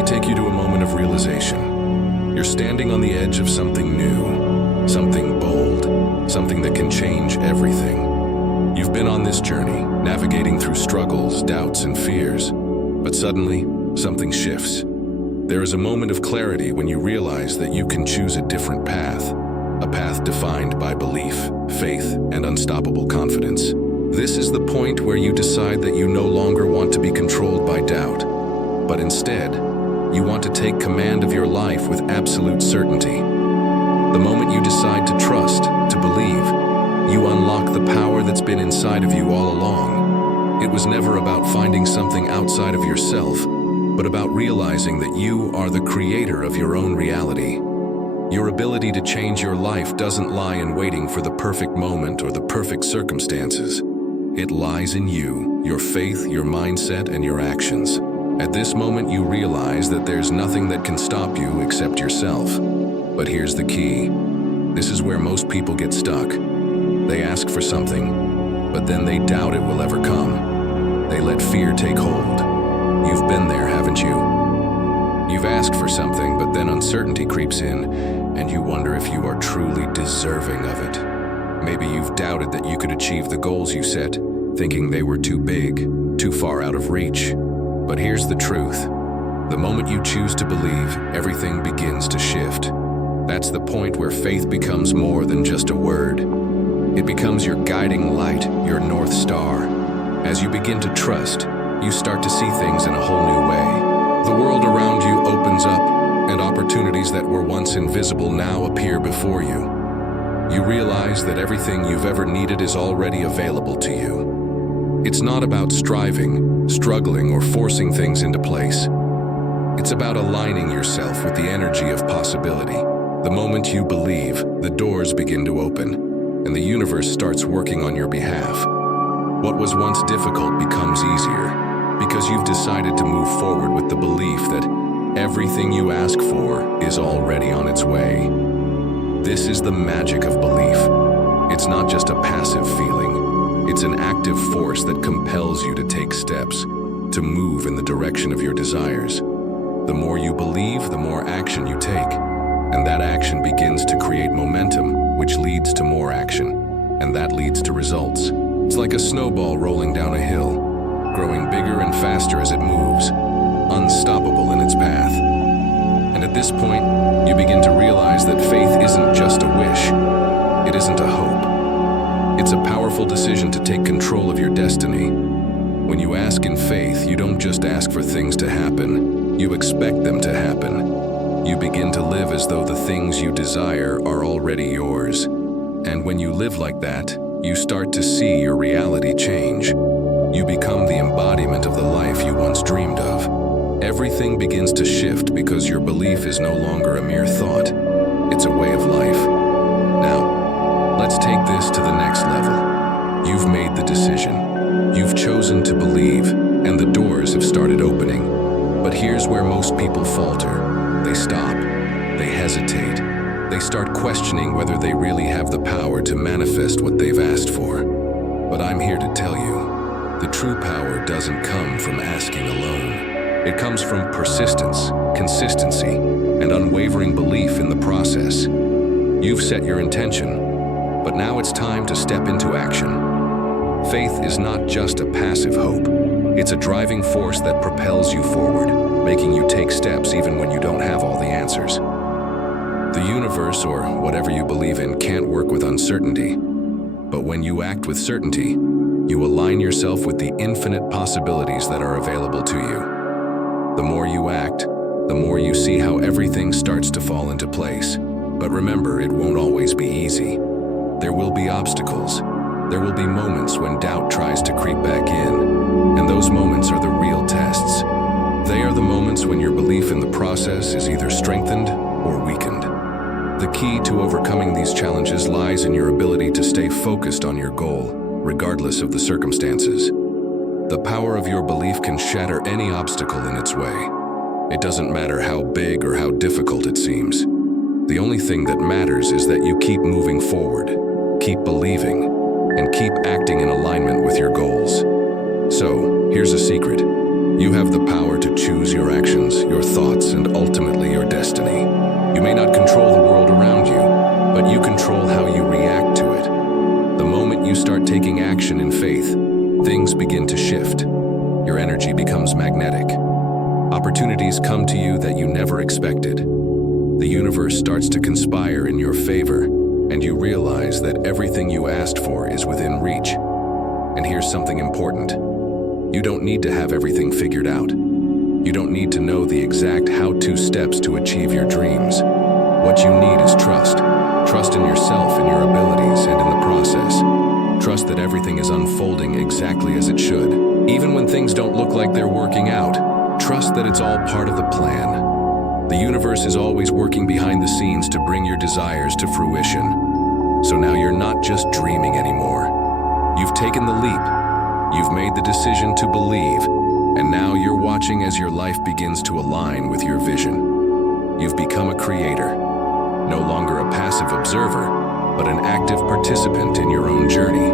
me take you to a moment of realization. You're standing on the edge of something new, something bold, something that can change everything. You've been on this journey, navigating through struggles, doubts, and fears. But suddenly, something shifts. There is a moment of clarity when you realize that you can choose a different path, a path defined by belief, faith, and unstoppable confidence. This is the point where you decide that you no longer want to be controlled by doubt, but instead, you want to take command of your life with absolute certainty. The moment you decide to trust, to believe, you unlock the power that's been inside of you all along. It was never about finding something outside of yourself, but about realizing that you are the creator of your own reality. Your ability to change your life doesn't lie in waiting for the perfect moment or the perfect circumstances. It lies in you, your faith, your mindset, and your actions. At this moment, you realize that there's nothing that can stop you except yourself. But here's the key. This is where most people get stuck. They ask for something, but then they doubt it will ever come. They let fear take hold. You've been there, haven't you? You've asked for something, but then uncertainty creeps in, and you wonder if you are truly deserving of it. Maybe you've doubted that you could achieve the goals you set, thinking they were too big, too far out of reach. But here's the truth. The moment you choose to believe, everything begins to shift. That's the point where faith becomes more than just a word. It becomes your guiding light, your North Star. As you begin to trust, you start to see things in a whole new way. The world around you opens up, and opportunities that were once invisible now appear before you. You realize that everything you've ever needed is already available to you. It's not about striving, struggling, or forcing things into place. It's about aligning yourself with the energy of possibility. The moment you believe, the doors begin to open, and the universe starts working on your behalf. What was once difficult becomes easier, because you've decided to move forward with the belief that everything you ask for is already on its way. This is the magic of belief. It's not just a passive feeling. It's an active force that compels you to take steps, to move in the direction of your desires. The more you believe, the more action you take, and that action begins to create momentum, which leads to more action, and that leads to results. It's like a snowball rolling down a hill, growing bigger and faster as it moves, unstoppable in its path. And at this point, you begin to realize that faith isn't just a wish. It isn't a hope. It's a powerful decision to take control of your destiny. When you ask in faith, you don't just ask for things to happen. You expect them to happen. You begin to live as though the things you desire are already yours. And when you live like that, you start to see your reality change. You become the embodiment of the life you once dreamed of. Everything begins to shift because your belief is no longer a mere thought. It's a way of life. Now, let's take this to the next level. You've made the decision. You've chosen to believe, and the doors have started opening. But here's where most people falter. They stop. They hesitate. They start questioning whether they really have the power to manifest what they've asked for. But I'm here to tell you, the true power doesn't come from asking alone. It comes from persistence, consistency, and unwavering belief in the process. You've set your intention, but now it's time to step into action. Faith is not just a passive hope. It's a driving force that propels you forward, making you take steps even when you don't have all the answers. The universe, or whatever you believe in, can't work with uncertainty. But when you act with certainty, you align yourself with the infinite possibilities that are available to you. The more you act, the more you see how everything starts to fall into place. But remember, it won't always be easy. There will be obstacles. There will be moments when doubt tries to creep back in. And those moments are the real tests. They are the moments when your belief in the process is either strengthened or weakened. The key to overcoming these challenges lies in your ability to stay focused on your goal, regardless of the circumstances. The power of your belief can shatter any obstacle in its way. It doesn't matter how big or how difficult it seems. The only thing that matters is that you keep moving forward, keep believing, and keep acting in alignment with your goals. So, here's a secret. You have the power to choose your actions, your thoughts, Opportunities come to you that you never expected. The universe starts to conspire in your favor, and you realize that everything you asked for is within reach. And here's something important. You don't need to have everything figured out. You don't need to know the exact how-to steps to achieve your dreams. What you need is trust. Trust in yourself, in your abilities, and in the process. Trust that everything is unfolding exactly as it should. Even when things don't look like they're working out, trust that it's all part of the plan. The universe is always working behind the scenes to bring your desires to fruition. So now you're not just dreaming anymore. You've taken the leap. You've made the decision to believe. And now you're watching as your life begins to align with your vision. You've become a creator. No longer a passive observer, but an active participant in your own journey.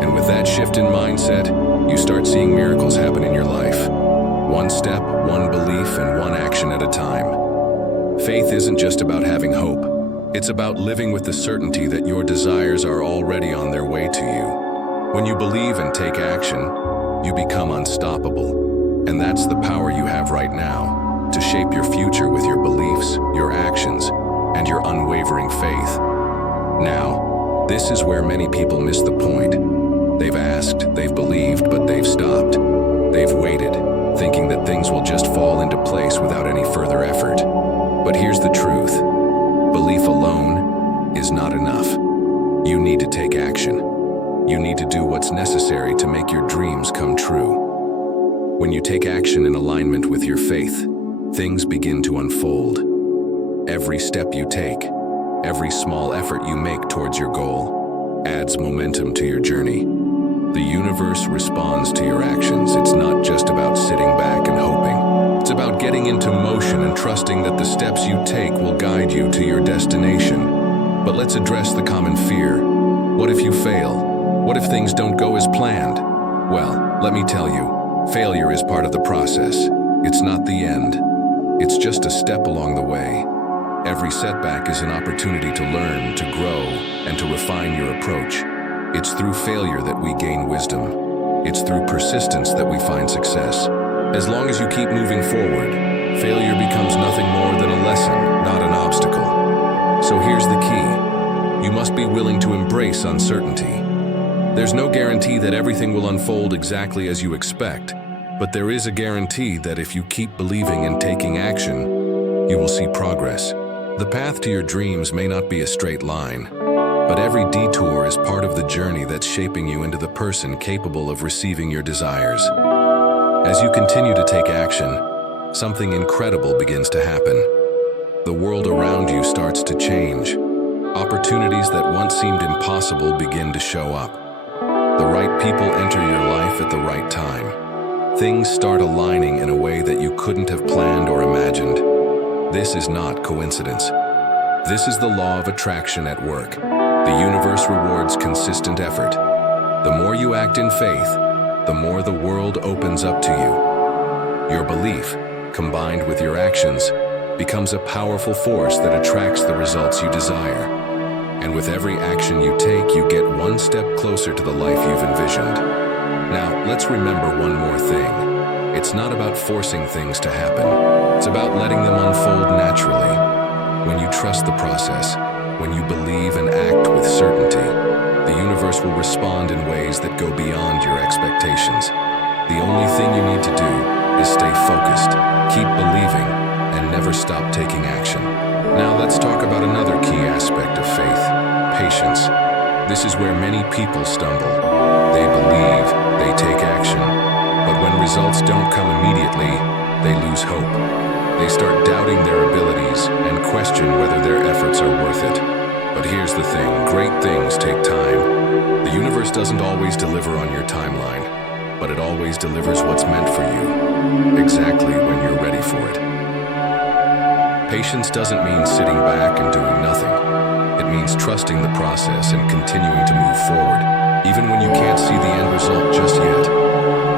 And with that shift in mindset, you start seeing miracles happen in your life. One step, one belief, and one action at a time. Faith isn't just about having hope. It's about living with the certainty that your desires are already on their way to you. When you believe and take action, you become unstoppable. And that's the power you have right now, to shape your future with your beliefs, your actions, and your unwavering faith. Now, this is where many people miss the point. They've asked, they've believed, but they've stopped. They've waited, thinking that things will just fall into place without any further effort. But here's the truth. Belief alone is not enough. You need to take action. You need to do what's necessary to make your dreams come true. When you take action in alignment with your faith, things begin to unfold. Every step you take, every small effort you make towards your goal, adds momentum to your journey. The universe responds to your actions. It's not just about sitting back and hoping. It's about getting into motion and trusting that the steps you take will guide you to your destination. But let's address the common fear. What if you fail? What if things don't go as planned? Well, let me tell you, failure is part of the process. It's not the end. It's just a step along the way. Every setback is an opportunity to learn, to grow, and to refine your approach. It's through failure that we gain wisdom. It's through persistence that we find success. As long as you keep moving forward, failure becomes nothing more than a lesson, not an obstacle. So here's the key. You must be willing to embrace uncertainty. There's no guarantee that everything will unfold exactly as you expect, but there is a guarantee that if you keep believing and taking action, you will see progress. The path to your dreams may not be a straight line, but every detour is part of the journey that's shaping you into the person capable of receiving your desires. As you continue to take action, something incredible begins to happen. The world around you starts to change. Opportunities that once seemed impossible begin to show up. The right people enter your life at the right time. Things start aligning in a way that you couldn't have planned or imagined. This is not coincidence. This is the law of attraction at work. The universe rewards consistent effort. The more you act in faith, the more the world opens up to you. Your belief, combined with your actions, becomes a powerful force that attracts the results you desire. And with every action you take, you get one step closer to the life you've envisioned. Now, let's remember one more thing. It's not about forcing things to happen. It's about letting them unfold naturally. When you trust the process, when you believe and act with certainty, the universe will respond in ways that go beyond your expectations. The only thing you need to do is stay focused, keep believing, and never stop taking action. Now let's talk about another key aspect of faith, patience. This is where many people stumble. They believe, they take action, but when results don't come immediately, they lose hope. They start doubting their abilities and question whether their efforts are worth it. But here's the thing, great things take time. The universe doesn't always deliver on your timeline, but it always delivers what's meant for you, exactly when you're ready for it. Patience doesn't mean sitting back and doing nothing. It means trusting the process and continuing to move forward, even when you can't see the end result just yet.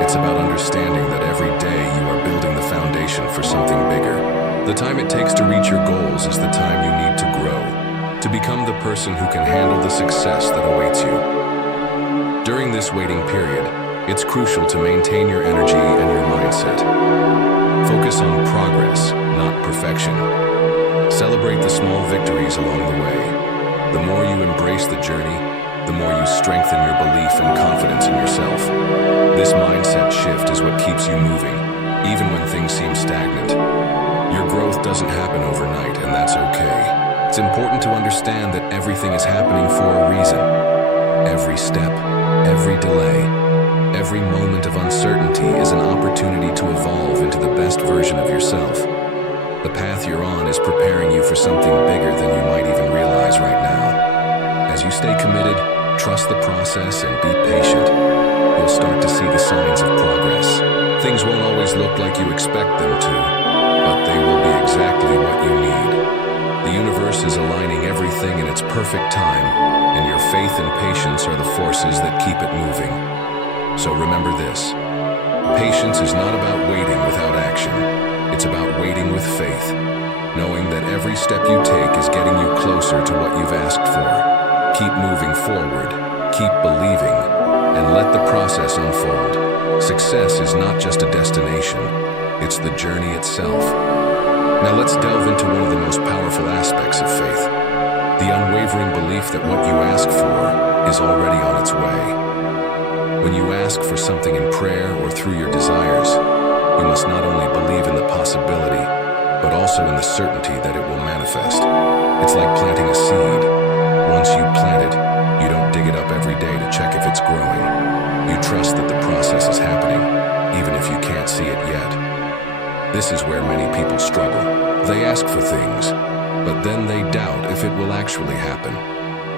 It's about understanding that every day you are building the foundation for something bigger. The time it takes to reach your goals is the time you need to grow, to become the person who can handle the success that awaits you. During this waiting period, it's crucial to maintain your energy and your mindset. Focus on progress, not perfection. Celebrate the small victories along the way. The more you embrace the journey, the more you strengthen your belief and confidence in yourself. This mindset shift is what keeps you moving, even when things seem stagnant. Your growth doesn't happen overnight, and that's okay. It's important to understand that everything is happening for a reason. Every step, every delay, every moment of uncertainty is an opportunity to evolve into the best version of yourself. The path you're on is preparing you for something bigger than you might even realize right now. As you stay committed, trust the process, and be patient, you'll start to see the signs of progress. Things won't always look like you expect them to, but they will be exactly what you need. The universe is aligning everything in its perfect time, and your faith and patience are the forces that keep it moving. So remember this: patience is not about waiting without action. It's about waiting with faith, knowing that every step you take is getting you closer to what you've asked for. Keep moving forward, keep believing, and let the process unfold. Success is not just a destination, it's the journey itself. Now let's delve into one of the most powerful aspects of faith: the unwavering belief that what you ask for is already on its way. When you ask for something in prayer or through your desires, you must not only believe in the possibility, but also in the certainty that it will manifest. It's like planting a seed. Once you plant it, you don't dig it up every day to check if it's growing. You trust that the process is happening, even if you can't see it yet. This is where many people struggle. They ask for things, but then they doubt if it will actually happen.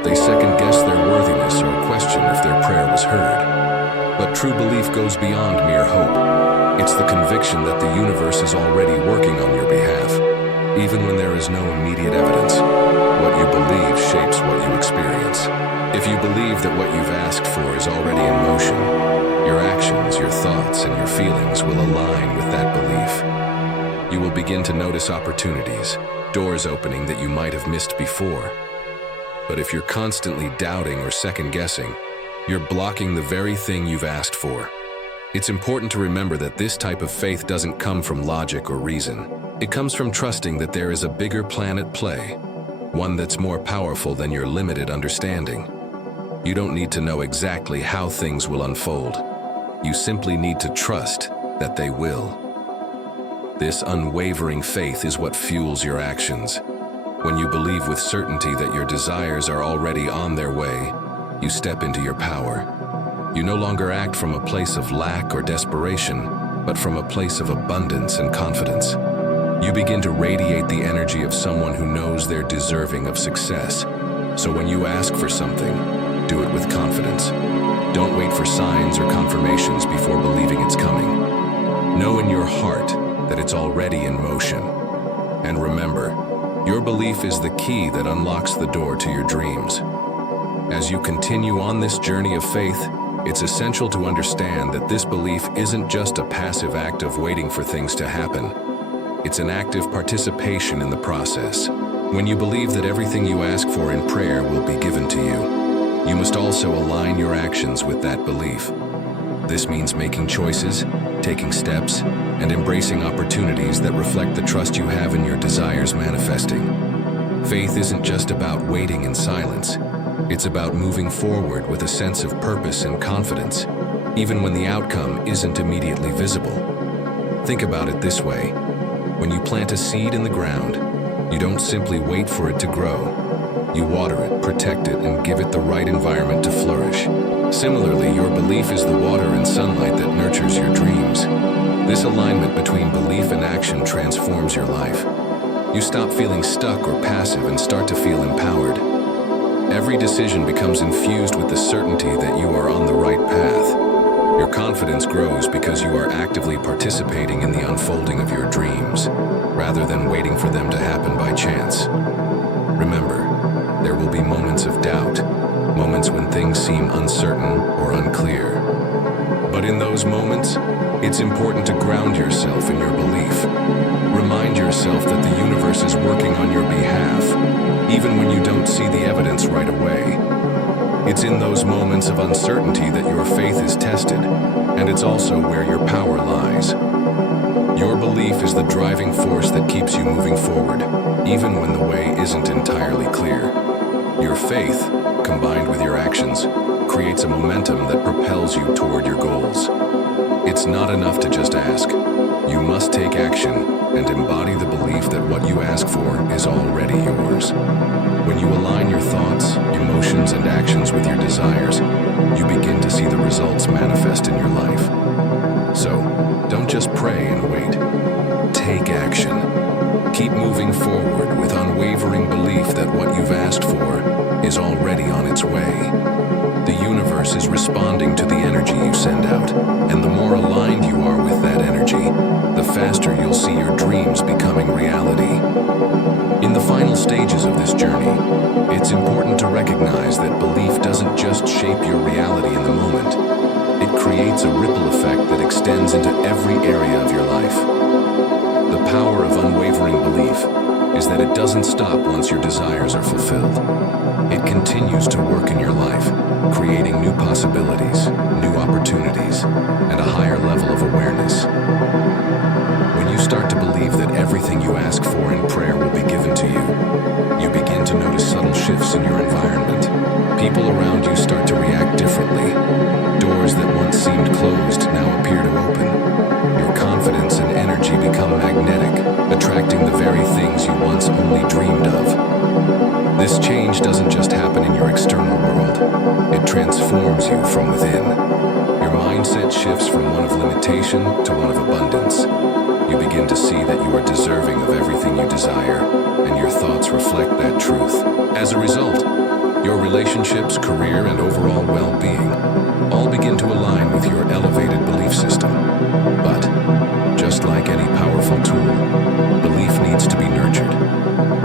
They second-guess their worthiness or question if their prayer was heard. But true belief goes beyond mere hope. It's the conviction that the universe is already working on your behalf, even when there is no immediate evidence. What you believe shapes what you experience. If you believe that what you've asked for is already in motion, your actions, your thoughts, and your feelings will align with that belief. You will begin to notice opportunities, doors opening that you might have missed before. But if you're constantly doubting or second-guessing, you're blocking the very thing you've asked for. It's important to remember that this type of faith doesn't come from logic or reason. It comes from trusting that there is a bigger plan at play, one that's more powerful than your limited understanding. You don't need to know exactly how things will unfold. You simply need to trust that they will. This unwavering faith is what fuels your actions. When you believe with certainty that your desires are already on their way, you step into your power. You no longer act from a place of lack or desperation, but from a place of abundance and confidence. You begin to radiate the energy of someone who knows they're deserving of success. So when you ask for something, do it with confidence. Don't wait for signs or confirmations before believing it's coming. Know in your heart that it's already in motion. And remember, your belief is the key that unlocks the door to your dreams. As you continue on this journey of faith, it's essential to understand that this belief isn't just a passive act of waiting for things to happen. It's an active participation in the process. When you believe that everything you ask for in prayer will be given to you, you must also align your actions with that belief. This means making choices, taking steps, and embracing opportunities that reflect the trust you have in your desires manifesting. Faith isn't just about waiting in silence. It's about moving forward with a sense of purpose and confidence, even when the outcome isn't immediately visible. Think about it this way. When you plant a seed in the ground, you don't simply wait for it to grow. You water it, protect it, and give it the right environment to flourish. Similarly, your belief is the water and sunlight that nurtures your dreams. This alignment between belief and action transforms your life. You stop feeling stuck or passive and start to feel empowered. Every decision becomes infused with the certainty that you are on the right path. Your confidence grows because you are actively participating in the unfolding of your dreams, rather than waiting for them to happen by chance. Remember, there will be moments of doubt, moments when things seem uncertain or unclear. But in those moments, it's important to ground yourself in your belief. Remind yourself that the universe is working on your behalf, even when you don't see the evidence right away. It's in those moments of uncertainty that your faith is tested, and it's also where your power lies. Your belief is the driving force that keeps you moving forward, even when the way isn't entirely clear. Your faith, combined with your actions, creates a momentum that propels you toward your goals. It's not enough to just ask. You must take action and embody the belief that what you ask for is already yours. When you align your thoughts, emotions, and actions with your desires, you begin to see the results manifest in your life. So, don't just pray and wait. Take action. Keep moving forward with unwavering belief that what you've asked for is already on its way. The universe is responding to the energy you send out, and the more aligned you are with that energy, the faster you'll see your dreams becoming reality. In the final stages of this journey, it's important to recognize that belief doesn't just shape your reality in the moment. It creates a ripple effect that extends into every area of your life. The power of unwavering belief is that it doesn't stop once your desires are fulfilled. It continues to work in your life, creating new possibilities, new opportunities, and a higher level of awareness. When you start to believe that everything you ask for in prayer will be given to you, you begin to notice subtle shifts in your environment. People around you start to react differently. Doors that once seemed closed now appear to open. Your confidence and energy become magnetic, attracting the very things you once only dreamed of. This change doesn't just happen in your external world. It transforms you from within. Your mindset shifts from one of limitation to one of abundance. You begin to see that you are deserving of everything you desire, and your thoughts reflect that truth. As a result, your relationships, career, and overall well-being all begin to align with your elevated belief system. But, just like any powerful tool, belief needs to be nurtured.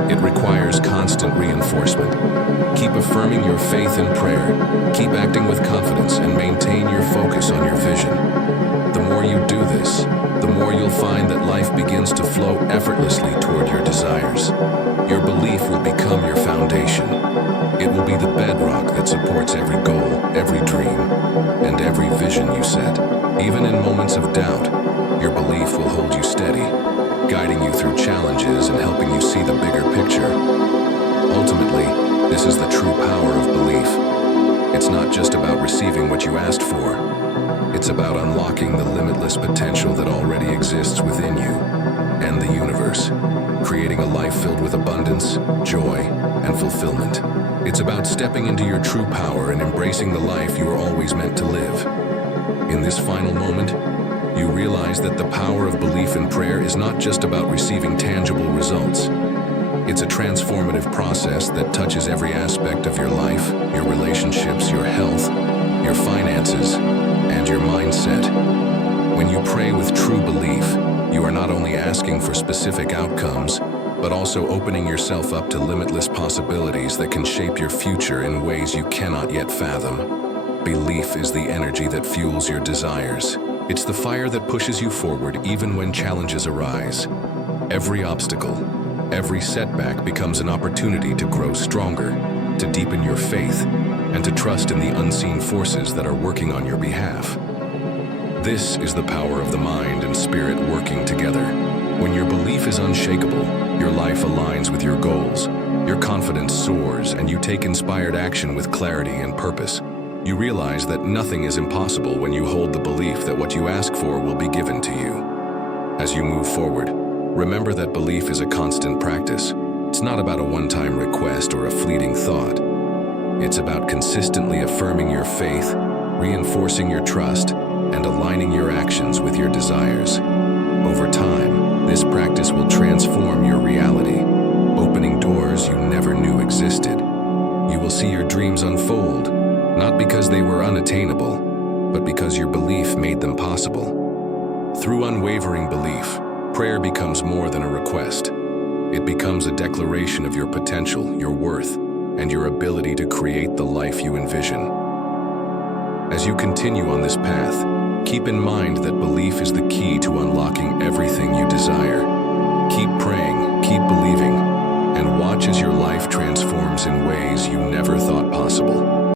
It requires constant reinforcement. Keep affirming your faith in prayer, keep acting with confidence, and maintain your focus on your vision. The more you do this, the more you'll find that life begins to flow effortlessly toward your desires. Your belief will become your foundation. It will be the bedrock that supports every goal, every dream, and every vision you set. Even in moments of doubt, your belief will hold you steady, guiding you through challenges and helping you see the bigger picture. Ultimately, this is the true power of belief. It's not just about receiving what you asked for. It's about unlocking the limitless potential that already exists within you and the universe, creating a life filled with abundance, joy, and fulfillment. It's about stepping into your true power and embracing the life you were always meant to live. In this final moment, you realize that the power of belief in prayer is not just about receiving tangible results. It's a transformative process that touches every aspect of your life, your relationships, your health, your finances, and your mindset. When you pray with true belief, you are not only asking for specific outcomes, but also opening yourself up to limitless possibilities that can shape your future in ways you cannot yet fathom. Belief is the energy that fuels your desires. It's the fire that pushes you forward even when challenges arise. Every obstacle, every setback becomes an opportunity to grow stronger, to deepen your faith, and to trust in the unseen forces that are working on your behalf. This is the power of the mind and spirit working together. When your belief is unshakable, your life aligns with your goals, your confidence soars, and you take inspired action with clarity and purpose. You realize that nothing is impossible when you hold the belief that what you ask for will be given to you. As you move forward, remember that belief is a constant practice. It's not about a one-time request or a fleeting thought. It's about consistently affirming your faith, reinforcing your trust, and aligning your actions with your desires. Over time, this practice will transform your reality, opening doors you never knew existed. You will see your dreams unfold, not because they were unattainable, but because your belief made them possible. Through unwavering belief, prayer becomes more than a request. It becomes a declaration of your potential, your worth, and your ability to create the life you envision. As you continue on this path, keep in mind that belief is the key to unlocking everything you desire. Keep praying, keep believing, and watch as your life transforms in ways you never thought possible.